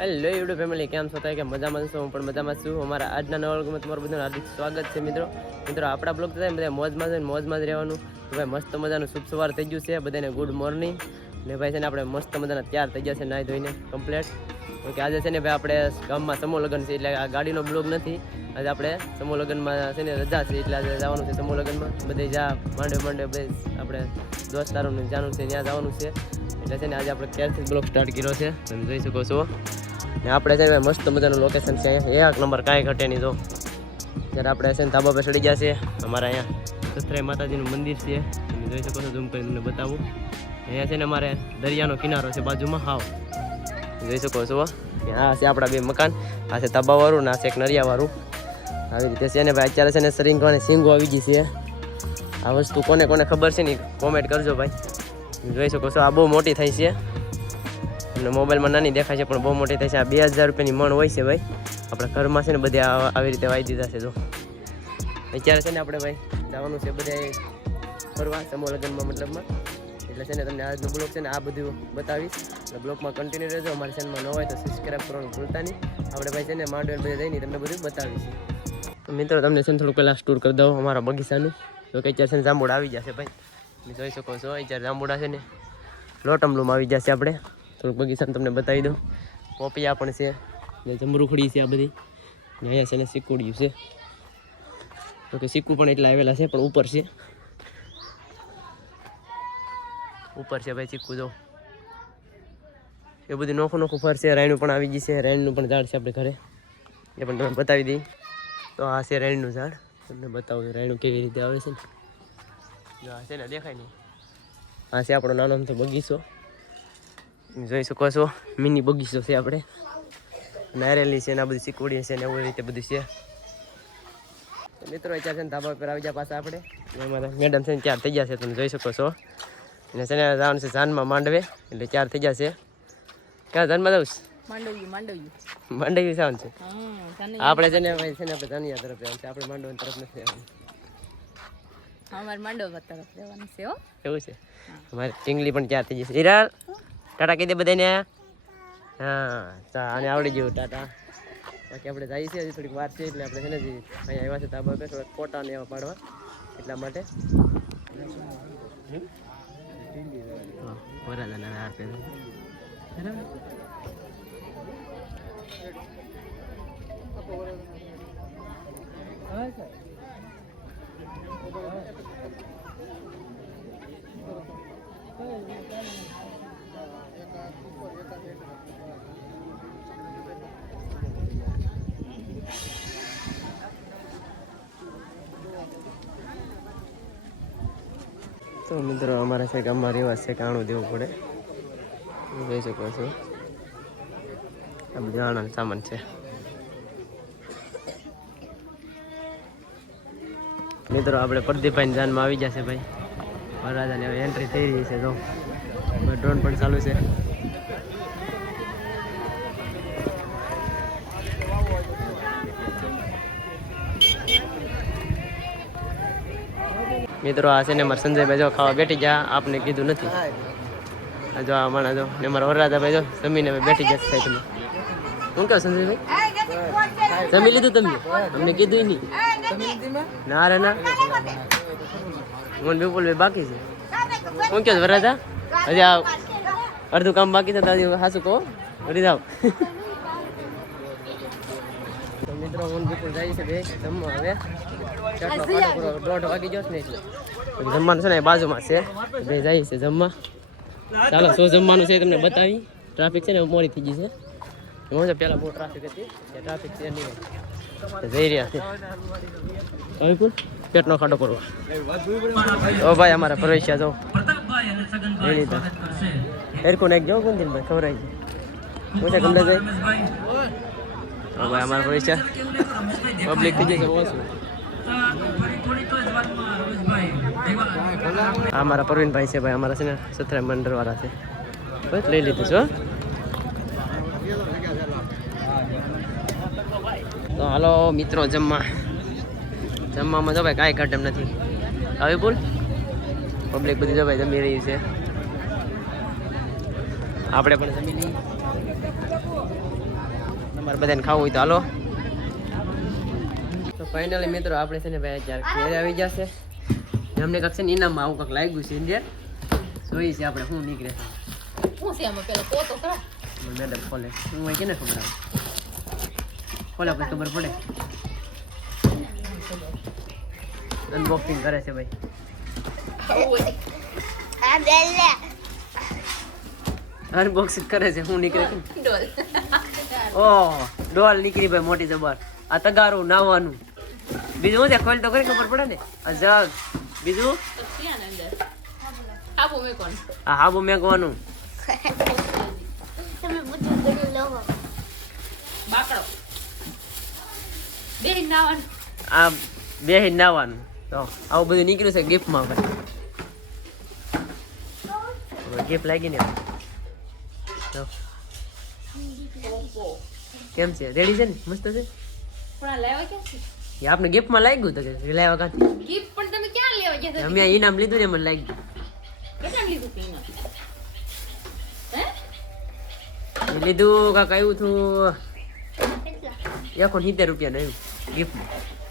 Hello YouTube family, કેમ છો? કે મજામાં છો? હું પણ મજામાં છું. અમારા આજના નવા વ્લોગમાં તમારું બધાનું હાર્દિક સ્વાગત છે. મિત્રો આપણા બ્લોગ થાય બધા મોજમાં જ રહેવાનું. તો ભાઈ મસ્ત મજાનું શુભ સવાર થઈ ગયું છે. બધાને ગુડ મોર્નિંગ. ને ભાઈ છે ને આપણે મસ્ત મજાના તૈયાર થઈ ગયા છે, નાહી ધોઈને કમ્પ્લીટ. કે આજે છે ને ભાઈ આપણે ગામમાં સમૂહ લગ્ન છે, એટલે આ ગાડીનો બ્લોગ નથી. આજે આપણે સમૂહ લગ્નમાં છે ને રજા છે, એટલે આજે જવાનું છે સમૂહ લગ્નમાં. બધે જા માંડે ભાઈ આપણે દોસ્તારોને જાણવું છે, ત્યાં જવાનું છે. એટલે છે ને આજે આપણે ક્યારથી બ્લોગ સ્ટાર્ટ કર્યો છે, તમે જોઈ શકો છો. ને આપણે છે ને મસ્ત મજાનું લોકેશન છે, એક નંબર કાંઈ ઘટે નહીં. તો ત્યારે આપણે છે ને ધાબા પર ચડી ગયા છે. અમારા અહીંયા સત્રાય માતાજીનું મંદિર છે, તમે જોઈ શકો છો. ઝૂમ કરી તમને બતાવું. અહીંયા છે ને અમારે દરિયાનો કિનારો છે બાજુમાં. હાવ જોઈ શકો છો. આ છે આપણા બે મકાન, આ છે ધાબાવાળું ને આ છે એક નરિયાવાળું. આવી રીતે છે ને ભાઈ. અત્યારે છે ને સરિંગવાની સિંગો આવી ગઈ છે. આ વસ્તુ કોને કોને ખબર છે ને કોમેન્ટ કરજો ભાઈ. જોઈ શકો છો, આ બહુ મોટી થઈ છે. તમને મોબાઈલમાં નાની દેખાય છે પણ બહુ મોટી થાય છે. આ 2000 રૂપિયાની મણ હોય છે ભાઈ. આપણા ઘરમાં છે ને બધે આવી રીતે વાવી દીધા છે. જો અત્યારે છે ને આપણે ભાઈ જવાનું છે બધે ફરવા સમૂહ લગ્નમાં મતલબમાં. એટલે છે ને તમને આજનો બ્લોગ છે ને આ બધું બતાવીશ. એટલે બ્લોગમાં કન્ટિન્યુ રહેજો. અમારી ચેનલમાં ન હોય તો સબસ્ક્રાઈબ કરવાનું ભૂલતા નહીં. આપણે ભાઈ છે ને માંડવેલ બધે જઈને તમને બધું બતાવીશ. તો મિત્રો તમને છે ને થોડું પહેલાં ટૂર કરી દઉં અમારા બગીચાનું. તો કે અત્યારે છે ને જાંબુડા આવી જશે ભાઈ, તમે જોઈ શકો છો. અત્યારે જાંબુડા છે ને લોટમલુમાં આવી જશે. આપણે થોડુંક બગીચાને તમને બતાવી દઉં. પોપિયા પણ છે ને જમરૂખડી છે આ બધી. ને અહીંયા છે ને સિક્કુડિયું છે. તો કે સિક્કુ પણ એટલા આવેલા છે પણ ઉપર છે ભાઈ સિક્કુ. જો એ બધું નોખું ફર છે. રાયણું પણ આવી ગઈ છે. રાયણનું પણ ઝાડ છે આપણે ઘરે, એ પણ તમે બતાવી દઈ. તો આ છે રાયણનું ઝાડ, તમને બતાવું રાયણું કેવી રીતે આવે છે ને. જો આ છે ને દેખાય નહીં, આ છે આપણો નાનો અમથો બગીચો, જોઈ શકો છો. મિની બગીચો છે આપણે. નારેલી છે ને આ બધી સિકુડી છે ને એવી રીતે બધું છે. મિત્રો અત્યારે છે ને ધાબા પર આવી ગયા પાછા આપણે. અમારા મેડમ છે ને તૈયાર થઈ ગયા છે, તમે જોઈ શકો છો. અને છે ને જવાનું છે જાનમાં માંડવે, એટલે તૈયાર થઈ ગયા છે. ક્યાં જાનમાં જવું છે? માંડવી જવાનું છે. આપણે છે ને ભાઈ છે ને આપણે જાનિયા તરફ જવાનું છે. આપણે માંડવી તરફ નથી જવાનું. અમારે માંડવા તરફ જવાનું છે. એવું છે. અમારે ટીંગલી પણ તૈયાર થઈ જશે. હિરાલ ટાટા કહી દે બધાને. હા આને આવડી ગયું ટાટા. બાકી આપણે જઈએ છીએ, હજી થોડીક વાર છે. એટલે આપણે છે ને અહીંયા આવ્યા છે ધાબા પર થોડાક ફોટા ને એવા પાડવા, એટલા માટે. તો મિત્રો અમારા છે ગામમાં રિવાજ છે કાણું દેવું પડે, જોઈ શકો છો. આ બધું આનંદ સામાન છે. મિત્રો આપણે પ્રદીપભાઈ જાનમાં આવી જશે ભાઈ. વરરાજાની હવે એન્ટ્રી થઈ રહી છે. તો ડ્રોન પણ ચાલુ છે. મિત્રો આ છે ને અમારા સંજયભાઈ જો ખાવા બેઠી ગયા, આપને કીધું નથી. જો આ માણા જો ને અમારા વરરાજાભાઈ જો જમીને બેઠી જશે. થાય તમે શું કહો સંજયભાઈ? જમી લીધું તમે? અમને કીધું નહીં. ના રે ના, મને બિલકુલ બાકી છે. શું કહો વરરાજા? હજી આ અડધું કામ બાકી છે. હજી હાસું કહો કરી જાઓ. મિત્રો હું બિલકુલ જાય છે બે જમવા. હવે 1:30 વાગી ગયો ને, એટલે જમવાનું છે ને બાજુમાં છે. બે જાય છે જમવા. ચાલો શું જમવાનું છે તમને બતાવી. ટ્રાફિક છે ને મોડી થઈ ગઈ છે. હું છે પહેલાં બહુ ટ્રાફિક હતી, ટ્રાફિક છે નહીં. જઈ રહ્યા છે બિલકુલ પેટનો ખાડો કરવો. ઓ ભાઈ અમારા પ્રવેશ્યા જો લઈ લીધા. એરકું નાખી જાઓ કુંદીનભાઈ, ખવડાવી ગઈ. હું છે ગમડા જાય. ઓ ભાઈ અમારા પ્રવેશ્યા પબ્લિક થઈ જાય છે ઓછું. આ મારા પરવીનભાઈ છે ભાઈ, અમારા છે ને સત્રાય મંડળવાળા છે. બસ લઈ લીધું છો. તો હાલો મિત્રો જમવામાં જો ભાઈ કાંઈ ઘટ એમ નથી. આવી બોલ પબ્લિક બધી જો ભાઈ જમી રહી છે. આપણે પણ જમી લઈએ. તમારે બધાને ખાવું હોય તો હાલો. તો ફાઇનલી મિત્રો આપણે છે ને ભાઈ અત્યારે ઘેર આવી જશે. અમને કાંક છે ને ઇનામમાં આવું કાંક લાગ્યું છે ઇન્ડિયા. જોઈએ છે આપણે શું નીકળે છે. હું છે આમાં પેલો પોતો કરા મેડમ ખોલે હું હોય કે ને ખબર આવે ખોલે પછી ખબર પડે. અનબોક્સિંગ કરે છે ભાઈ. અનબોક્સિંગ કરે છે શું નીકળે છે. ડોલ ઓહ ડોલ નીકળી ભાઈ મોટી જબર. આ તગારું નાવાનું બીજું શું છે ખોલ તો કરી ખબર પડે ને. આ જગ બીજું ક્યાં અંદર આબુ મે કોણ આ હાબુ મેકવાનું. બાકડો બે નાવાનું આ બે નાવાનું. તો આવું બધું નીકળ્યું છે ગિફ્ટમાં ભાઈ. ગિફ્ટ લાગી ને તો કેમ છે રેડી છે ને મસ્ત છે. પણ આ લેવા ક્યાં છે એ આપણે ગિફ્ટમાં લાગ્યું તો કે લાવ્યા કાંથી. ગિફ્ટ પણ તમે ક્યાં લેવા ગયા અમે આ ઇનામ લીધું ને મને લાગ્યું. કેટલા લીધું પીના હે એ લીધું કાંક આવ્યું હતું 170 રૂપિયાનું આવ્યું ગિફ્ટમાં.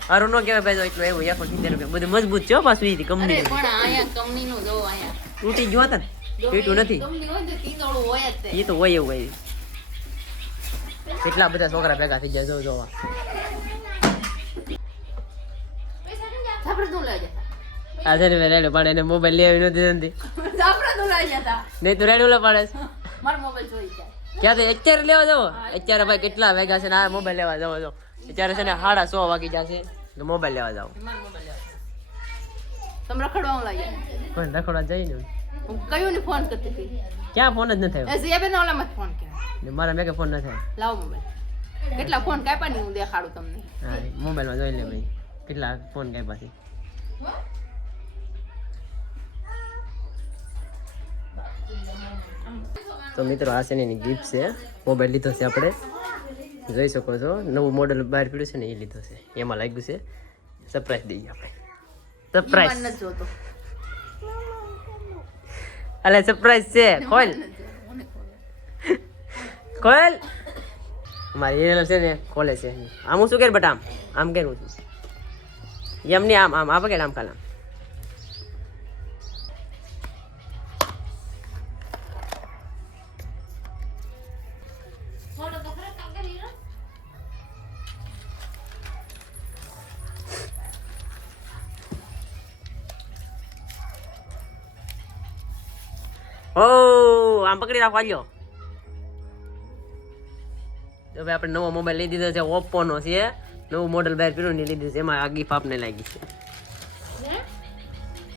સારું ન કહેવાય ભાઈ એટલું આવ્યું 170 રૂપિયા. બધું મજબૂત છે પાછું એ અરે કંપની પણ આયા કંપનીનું જો આયા તૂટી ગયો હતા ને તૂટ્યું નથી. કંપની હોય તો તીનોળું હોય જ તે એ તો હોય એવું હોય. કેટલા બધા છોકરા ભેગા થઈ જાય જો જોવા. આપણે તો લઈ જતા આ છે ને રેડો પાડે એને મોબાઈલ લઈ આવી નથી જતી. આપણે તો લઈ જતા નહીં તો રેડો લે પાડે છે. મારો મોબાઈલ જોઈ જાય ક્યાં તો અત્યારે લેવા જાવ. અત્યારે ભાઈ કેટલા વાગ્યા છે ને આ મોબાઈલ લેવા જાવ જો. અત્યારે છે ને 1:30 વાગી જશે તો મોબાઈલ લેવા જાવ. મારો મોબાઈલ લેવા તમે રખડવા લઈ જાય કોઈ રખડવા જઈને હું કયું ને ફોન કરતી હતી ક્યાં ફોન જ ન થયો. એ સીએબે નો ઓલામાં ફોન કર્યો ને મારા મેકે ફોન ન થાય. લાવો મોબાઈલ કેટલા ફોન કાપ્યા ને હું દેખાડું તમને હા મોબાઈલમાં જોઈ લે ભાઈ કેટલા ફોન કઈ પાછી. તો મિત્રો આ છે ને એની ગિફ્ટ છે. મોબાઈલ લીધો છે આપણે જોઈ શકો છો. નવું મોડેલ બહાર પડ્યું છે ને એ લીધો છે. એમાં લાગ્યું છે સરપ્રાઈઝ દઈએ આપણે. સરપ્રાઈઝ નથી જોતો અલે સરપ્રાઈઝ છે. ખોલ ખોલ. મારી રિયલ છે ને ખોલે છે. આમ હું શું કર બટા આમ કેમ છું એમ નહીં આમ આમ આ પકડ આમ કાલ આમ. ઓ આમ પકડી રાખો આલ્યો. તો ભાઈ આપણે નવો મોબાઈલ લઈ દીધો છે. ઓપ્પો નો છે. નવું મોડેલ બહાર પીડ્યું ને લીધું છે. એમાં આ ગિફ્ટ આપને લાગી છે.